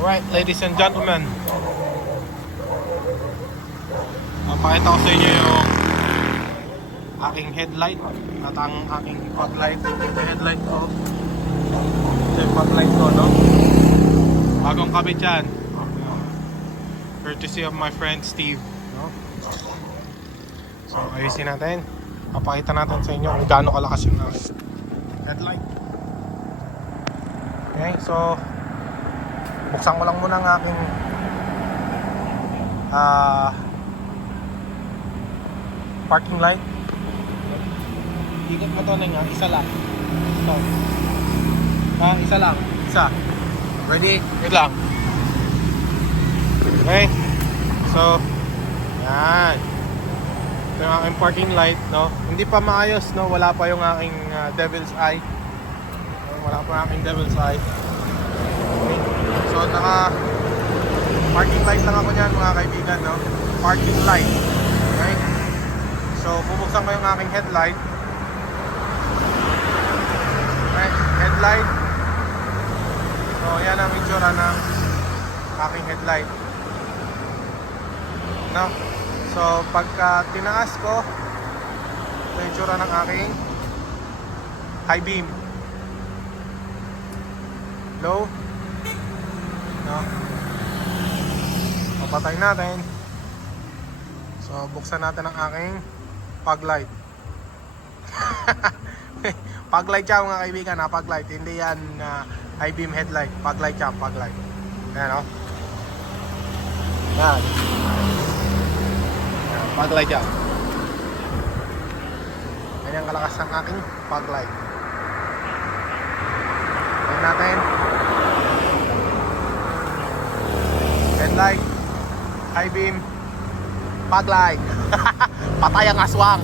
Alright, ladies and gentlemen, pakita ko sa inyo yung aking headlight at ang aking fog light. Ito headlight ko. Ito yung fog light ko, no? Bagong kabit yan. Courtesy of my friend Steve, no? So ayusin natin. Papakita natin sa inyo kung gaano kalakas yung headlight. Okay, so buksan ko lang muna ang aking parking light. Ikot mo to na nga, isa lang. Ito. Isa lang. Isa. Ready? Wait lang. Okay. So, yan. Ito yung aking parking light, no? Hindi pa maayos, no? Wala pa yung aking devil's eye. Wala pa yung aking devil's eye. Okay. So, parking light lang ako niyan, mga kaibigan, no? Parking light. Okay? So, bubuksan ko yung aking headlight. Okay, headlight. So, yan ang itsura ng aking headlight. No? So, pagka tinaas ko, ito yung itsura ng aking high beam. Low. No? Papatay natin. So, buksan natin ang aking fog light. Fog light siya, mga kaibigan, ha? Fog light. Hindi yan high beam headlight. Fog light siya, fog light. Ayan, o. Yan. Fog light siya. Ganyan kalakas ang aking fog light. Tignan natin. Headlight, high beam, fog light. Patay ang aswang.